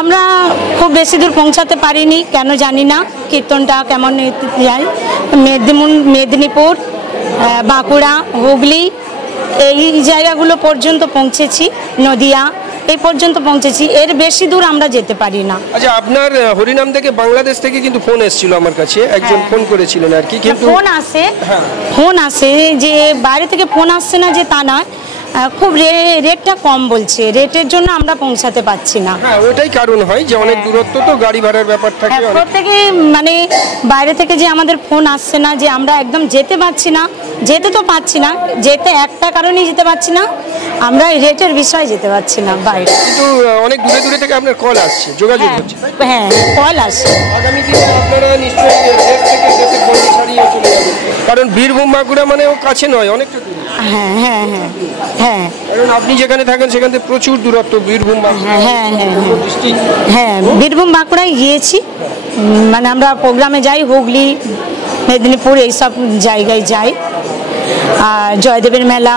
আমরা খুব বেশি দূর পৌঁছাতে পারিনি, কেন জানি না। কীর্তনটা কেমন যায়, মেদিনীপুর, বাঁকুড়া, হুগলি এই জায়গাগুলো পর্যন্ত পৌঁছেছি, নদিয়া এই পর্যন্ত পৌঁছেছি, এর বেশি দূর আমরা যেতে পারি না। আচ্ছা, আপনার হরিনাম থেকে বাংলাদেশ থেকে কিন্তু ফোন এসেছিল আমার কাছে, একজন ফোন করেছিলেন আর কি। কিন্তু ফোন আসে যে বাইরে থেকে ফোন আসছে না যে তা নয়, খুব রেটটা কম বলছে, রেটের জন্য আমরা পৌঁছাতে পারছি না। হ্যাঁ, ওটাই কারণ হয় যে অনেক দূরত্ব, তো গাড়ি ভাড়ার ব্যাপার থাকে। প্রত্যেকে মানে বাইরে থেকে যে আমাদের ফোন আসছে না যে আমরা একদম যেতে পারছি না, যেতে তো পারছি না, যেতে একটা কারণেই যেতে পারছি না, আমরা রেটের বিষয়ে যেতে পারছি না বাইরে। কিন্তু অনেক দূরে দূরে থেকে আপনার কল আসছে, যোগাযোগ হচ্ছে। হ্যাঁ, কল আসছে। আগামী দিনে আপনারা নিশ্চয়ই দেশ থেকে দেশের বন্ধু ছাড়িয়ে চলে যাবেন, কারণ বীরভূম বাঁকুড়া মানে ও কাছে নয়, অনেকটা দূরে। হ্যাঁ হ্যাঁ হ্যাঁ হ্যাঁ, কারণ আপনি যেখানে থাকেন সেখান থেকে প্রচুর দূরত্ব বীরভূম বাঁকুড়া। হ্যাঁ হ্যাঁ হ্যাঁ, বীরভূম বাঁকুড়ায় গিয়েছি, মানে আমরা প্রোগ্রামে যাই, হুগলি, মেদিনীপুর এইসব জায়গায় যাই, আর জয়দেবের মেলা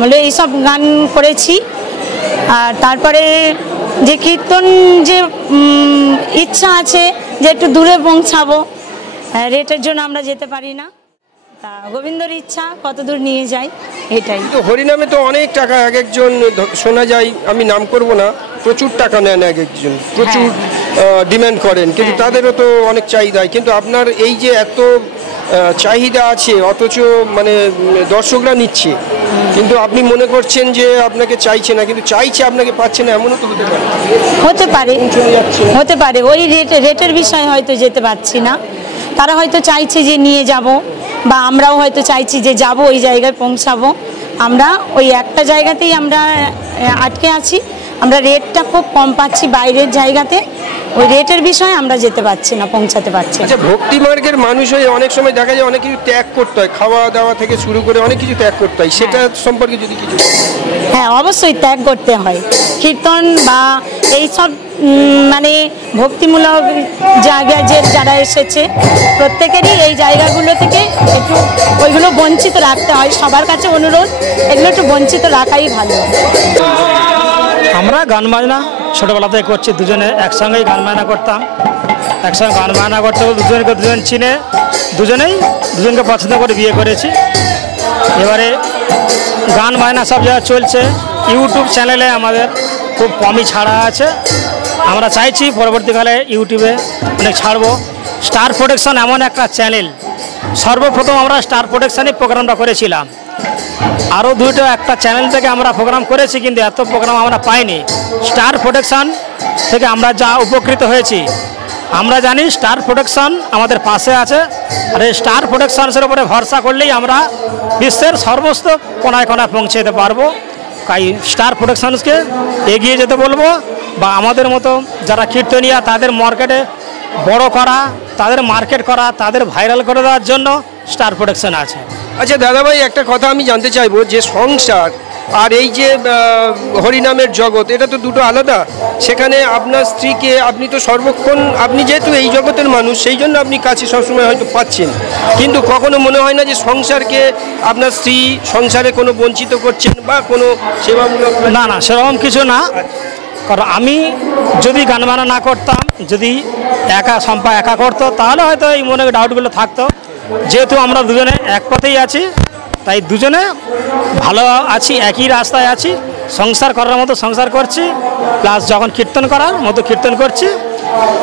বলে এইসব গান করেছি। আর তারপরে যে কীর্তন যে ইচ্ছা আছে যে একটু দূরে পৌঁছাবো, রেটের জন্য আমরা যেতে পারি না, তা গোবিন্দর ইচ্ছা কত দূর নিয়ে যায় এটাই। তো হরিনামে তো অনেক টাকা, এক একজন শোনা যায়, আমি নাম করব না, প্রচুর টাকা নেন এক একজন, প্রচুর ডিমান্ড করেন, কিন্তু তাদেরও তো অনেক চাহিদা। কিন্তু আপনার এই যে এত চাহিদা আছে অথচ মানে দর্শকরা নিচ্ছে, কিন্তু আপনি মনে করছেন যে আপনাকে চাইছে না, কিন্তু চাইছে আপনাকে পাচ্ছে না, এমনও তো হতে পারে ওই রেটের বিষয় হয়তো যেতে পারছি না, তারা হয়তো চাইছে যে নিয়ে যাব, বা আমরাও হয়তো চাইছি যে যাব ওই জায়গায় পৌঁছাবো, আমরা ওই একটা জায়গাতেই আমরা আটকে আছি, আমরা রেটটা খুব কম পাচ্ছি বাইরের জায়গাতে, ওই রেটের বিষয়ে আমরা যেতে পারছি না, পৌঁছাতে পারছি না। আচ্ছা, ভক্তি মার্গের মানুষ হয়ে অনেক সময় দেখা যায় অনেক কিছু ত্যাগ করতে হয়, খাওয়া দাওয়া থেকে শুরু করে অনেক কিছু ত্যাগ করতে হয়, সেটা সম্পর্কে যদি কিছু। হ্যাঁ, অবশ্যই ত্যাগ করতে হয়, কীর্তন বা এইসব মানে ভক্তিমূলক জায়গায় যে যারা এসেছে প্রত্যেকেরই এই জায়গাগুলো থেকে একটু ওইগুলো বঞ্চিত রাখতে হয়, সবার কাছে অনুরোধ এগুলো একটু বঞ্চিত রাখাই ভালো। আমরা গান বাজনা ছোটোবেলা থেকে করছি, দুজনে একসঙ্গেই গান বাজনা করতাম, একসঙ্গে গান বাজনা করতে দুজনকে দুজন চিনে, দুজনকে পছন্দ করে বিয়ে করেছি। এবারে গান বাজনা সব জায়গায় চলছে, ইউটিউব চ্যানেলে আমাদের খুব কমই ছাড়া আছে, আমরা চাইছি পরবর্তীকালে ইউটিউবে অনেক ছাড়বো। স্টার প্রোডাকশন এমন একটা চ্যানেল, সর্বপ্রথম আমরা স্টার প্রোডাকশানই প্রোগ্রামটা করেছিলাম, আরও একটা চ্যানেল থেকে আমরা প্রোগ্রাম করেছি, কিন্তু এত প্রোগ্রাম আমরা পাইনি। স্টার প্রোডাকশান থেকে আমরা যা উপকৃত হয়েছি, আমরা জানি স্টার প্রোডাকশান আমাদের পাশে আছে, আর এই স্টার প্রোডাকশানসের উপরে ভরসা করলেই আমরা বিশ্বের সর্বস্ত কোনায় কোনায় পৌঁছে যেতে পারবো। তাই স্টার প্রোডাকশানসকে এগিয়ে যেতে বলবো, বা আমাদের মতো যারা কীর্তনিয়া তাদের মার্কেটে বড় করা, তাদের মার্কেট করা, তাদের ভাইরাল করে দেওয়ার জন্য স্টার প্রোডাকশান আছে। আচ্ছা দাদাভাই, একটা কথা আমি জানতে চাইবো যে সংসার আর এই যে হরিনামের জগৎ, এটা তো দুটো আলাদা। সেখানে আপনার স্ত্রীকে আপনি তো সর্বক্ষণ, আপনি যেহেতু এই জগতের মানুষ সেই জন্য আপনি কাছে সবসময় হয়তো পাচ্ছেন, কিন্তু কখনো মনে হয় না যে সংসারকে আপনার স্ত্রী সংসারে কোনো বঞ্চিত করছেন বা কোনো সেবামূলক? না না, সেরকম কিছু না, কারণ আমি যদি গান বাজনা না করতাম, যদি একা করতো, তাহলে হয়তো এই মনে ডাউটগুলো থাকতো। যেহেতু আমরা দুজনে এক পথেই আছি, তাই দুজনে ভালো আছি, একই রাস্তায় আছি, সংসার করার মতো সংসার করছি, প্লাস যখন কীর্তন করার মতো কীর্তন করছি।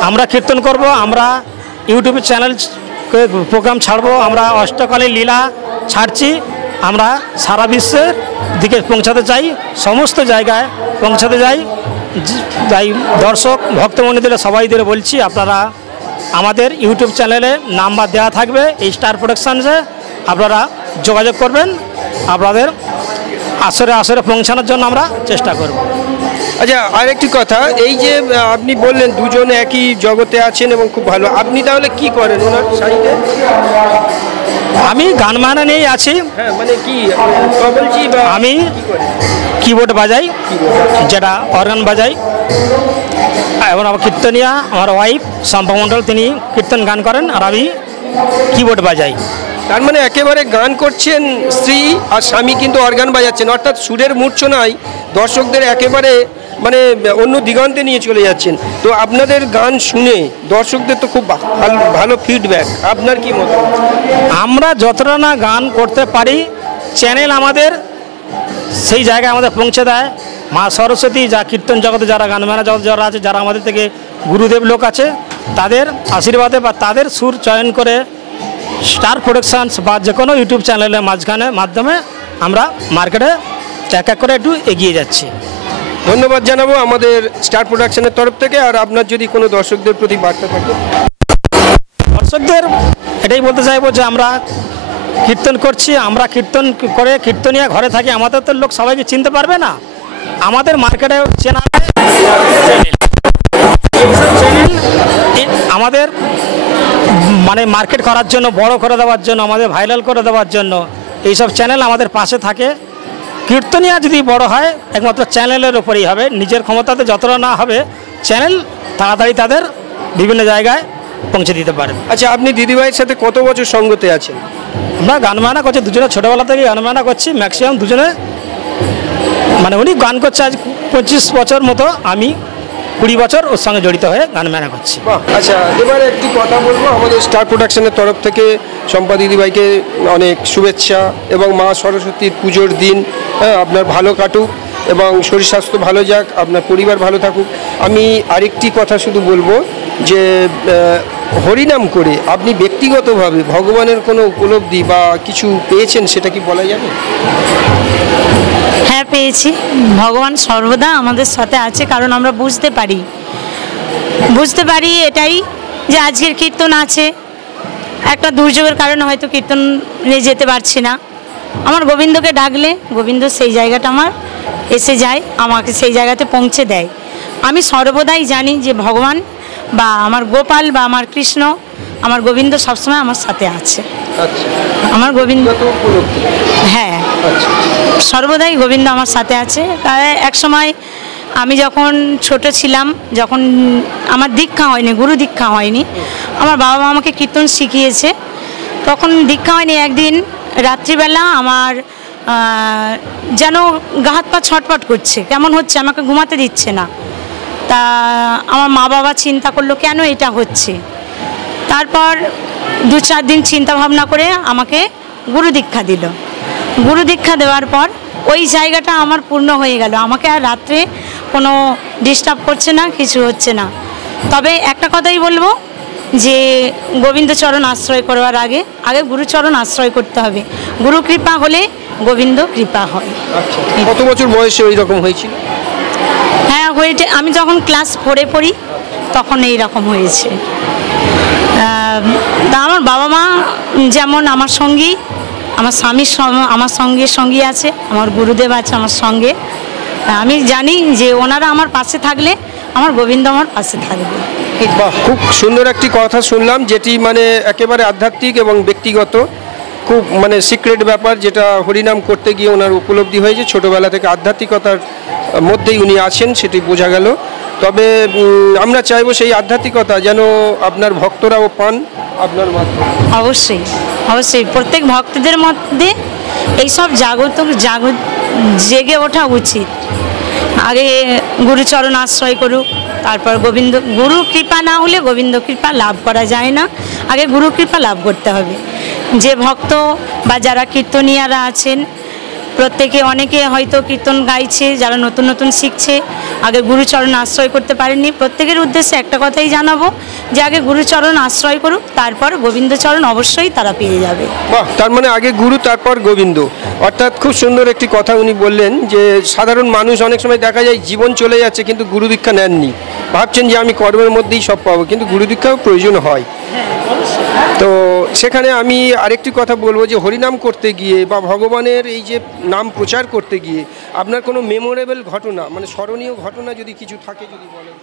আমরা কীর্তন করব, আমরা ইউটিউব চ্যানেল প্রোগ্রাম ছাড়বো, আমরা অষ্টকালীন লীলা ছাড়ছি, আমরা সারা বিশ্বের দিকে পৌঁছাতে চাই, সমস্ত জায়গায় পৌঁছাতে যাই। দর্শক ভক্তমণ্ডলীদের সবাইদের বলছি, আপনারা আমাদের ইউটিউব চ্যানেলে নাম্বার দেওয়া থাকবে, এই স্টার প্রোডাকশানসে আপনারা যোগাযোগ করবেন, আপনাদের আসরে পৌঁছানোর জন্য আমরা চেষ্টা করব। আচ্ছা, আরেকটি কথা, এই যে আপনি বললেন দুজন একই জগতে আছেন এবং খুব ভালো, আপনি তাহলে কি করেন ওনার সাইডে? আমি গান বাজনা নিয়েই আছি। হ্যাঁ, মানে কি বলছি, আমি কিবোর্ড বাজাই, যেটা অর্গান বাজাই, এবং আমার কীর্তনিয়া আমার ওয়াইফ শম্পা মণ্ডল, তিনি কীর্তন গান করেন, আর আমি কিবোর্ড বাজাই। তার মানে একেবারে গান করছেন স্ত্রী আর স্বামী কিন্তু অর্গান বাজাচ্ছেন, অর্থাৎ সুরের মূর্ছনায় দর্শকদের একেবারে মানে অন্য দিগন্তে নিয়ে চলে যাচ্ছেন। তো আপনাদের গান শুনে দর্শকদের তো খুব ভালো ফিডব্যাক, আপনার কি মত? আমরা যতটা না গান করতে পারি, চ্যানেল আমাদের সেই জায়গায় আমাদের পৌঁছে দেয়। মা সরস্বতী, যা কীর্তন জগতে যারা গান মানা জগতে যারা আছে, যারা আমাদের থেকে গুরুদেব লোক আছে, তাদের আশীর্বাদে বা তাদের সুর চয়ন করে স্টার প্রোডাকশনস বা যে কোনো ইউটিউব চ্যানেলের মাধ্যমে আমরা মার্কেটে এক এক করে একটু এগিয়ে যাচ্ছি। ধন্যবাদ জানাবো আমাদের স্টার প্রোডাকশনের তরফ থেকে। আর আপনার যদি কোনো দর্শকদের প্রতি বার্তা থাকে? দর্শকদের এটাই বলতে চাইবো যে আমরা কীর্তন করছি, আমরা কীর্তন করে কীর্তনিয়া ঘরে থাকি, আমাদের তো লোক সবাইকে চিনতে পারবে না, আমাদের মার্কেটে চেনা আমাদের মানে মার্কেট করার জন্য, বড় করে দেওয়ার জন্য, আমাদের ভাইরাল করে দেওয়ার জন্য এইসব চ্যানেল আমাদের পাশে থাকে। কীর্তনিয়া যদি বড় হয় একমাত্র চ্যানেলের ওপরেই হবে, নিজের ক্ষমতাতে যতটা না হবে চ্যানেল তাড়াতাড়ি তাদের বিভিন্ন জায়গায় পৌঁছে দিতে পারে। আচ্ছা, আপনি দিদিভাইয়ের সাথে কত বছর সঙ্গতে আছেন? আমরা গান বায়না করছি দুজনে, ছোটোবেলা থেকে গান বায়না করছি ম্যাক্সিমাম দুজনে, মানে উনি গান করছে আজ 25 বছর মতো, আমি 20 বছর ওর সঙ্গে জড়িত হয়ে গান বায়না করছি। আচ্ছা, এবারে একটি কথা বলবো, আমাদের স্টার প্রোডাকশনের তরফ থেকে শম্পা দিদিভাইকে অনেক শুভেচ্ছা এবং মা সরস্বতীর পুজোর দিন আপনার ভালো কাটুক এবং শরীর স্বাস্থ্য ভালো যাক, আপনার পরিবার ভালো থাকুক। আমি আরেকটি কথা শুধু বলবো যে হরিনাম করে আপনি ব্যক্তিগতভাবে ভগবানের কোনো উপলব্ধি বা কিছু পেয়েছেন, সেটা কি বলা যাবে? হ্যাঁ, পেয়েছি। ভগবান সর্বদা আমাদের সাথে আছে, কারণ আমরা বুঝতে পারি এটাই যে আজকের কীর্তন আছে, একটা দুর্যোগের কারণে হয়তো কীর্তনে যেতে পারছি না, আমার গোবিন্দকে ডাকলে গোবিন্দ সেই জায়গাটা আমার এসে যায়, আমাকে সেই জায়গাতে পৌঁছে দেয়। আমি সর্বদাই জানি যে ভগবান বা আমার গোপাল বা আমার কৃষ্ণ, আমার গোবিন্দ সবসময় আমার সাথে আছে। আমার গোবিন্দ, হ্যাঁ, সর্বদাই গোবিন্দ আমার সাথে আছে। এক সময় আমি যখন ছোট ছিলাম, যখন আমার দীক্ষা হয়নি, গুরু দীক্ষা হয়নি, আমার বাবা মা আমাকে কীর্তন শিখিয়েছে, তখন দীক্ষা হয়নি, একদিন রাত্রিবেলা আমার যেন গা হাত পা ছটপট করছে, কেমন হচ্ছে, আমাকে ঘুমাতে দিচ্ছে না। তা আমার মা বাবা চিন্তা করলো কেন এটা হচ্ছে। তারপর 2-4 দিন চিন্তা ভাবনা করে আমাকে গুরু দীক্ষা দিল। গুরু দীক্ষা দেওয়ার পর ওই জায়গাটা আমার পূর্ণ হয়ে গেল, আমাকে আর রাত্রে কোনো ডিস্টার্ব করছে না, কিছু হচ্ছে না। তবে একটা কথাই বলবো যে গোবিন্দচরণ আশ্রয় করবার আগে গুরুচরণ আশ্রয় করতে হবে, গুরু কৃপা হলে গোবিন্দ কৃপা হয়। কত বছর বয়সে ওই রকম হয়েছিল? হ্যাঁ, হয়েছে, আমি যখন ক্লাস 4-এ পড়ি তখন এই রকম হয়েছে। তা আমার বাবা মা যেমন আমার সঙ্গী, আমার স্বামীর আমার সঙ্গী আছে, আমার গুরুদেব আছে আমার সঙ্গে, আমি জানি যে ওনারা আমার পাশে থাকলে আমার গোবিন্দ আমার পাশে থাকবে। বাহ, খুব সুন্দর একটি কথা শুনলাম, যেটি মানে একেবারে আধ্যাত্মিক এবং ব্যক্তিগত, খুব মানে সিক্রেট ব্যাপার, যেটা হরিনাম করতে গিয়ে ওনার উপলব্ধি হয়েছে, ছোটোবেলা থেকে আধ্যাত্মিকতার মধ্যেই উনি আছেন, সেটি বোঝা গেল। তবে আমরা চাইবো সেই আধ্যাত্মিকতা যেন আপনার ভক্তরাও পান আপনার মাধ্যমে। অবশ্যই প্রত্যেক ভক্তদের মধ্যে এইসব জেগে ওঠা উচিত। আগে গুরুচরণ আশ্রয় করুক, তারপর গোবিন্দ, গুরু কৃপা না হলে গোবিন্দ কৃপা লাভ করা যায় না, আগে গুরু কৃপা লাভ করতে হবে। যে ভক্ত বা যারা কীর্তনিয়ারা আছেন প্রত্যেকে, অনেকে হয়তো কীর্তন গাইছে, যারা নতুন নতুন শিখছে, আগে গুরুচরণ আশ্রয় করতে পারেননি, প্রত্যেকের উদ্দেশ্যে একটা কথাই জানাবো যে আগে গুরুচরণ আশ্রয় করুক, তারপর গোবিন্দচরণ অবশ্যই তারা পেয়ে যাবে। বাহ, তার মানে আগে গুরু তারপর গোবিন্দ, অর্থাৎ খুব সুন্দর একটি কথা উনি বললেন যে সাধারণ মানুষ অনেক সময় দেখা যায় জীবন চলে যাচ্ছে কিন্তু গুরু দীক্ষা নেননি, ভাবছেন যে আমি কর্মের মধ্যেই সব পাবো, কিন্তু গুরু দীক্ষাও প্রয়োজন হয়। তো সেখানে আমি আরেকটি কথা বলবো যে হরিনাম করতে গিয়ে বা ভগবানের এই যে নাম প্রচার করতে গিয়ে আপনার কোনো মেমোরেবল ঘটনা, মানে স্মরণীয় ঘটনা যদি কিছু থাকে যদি বলেন।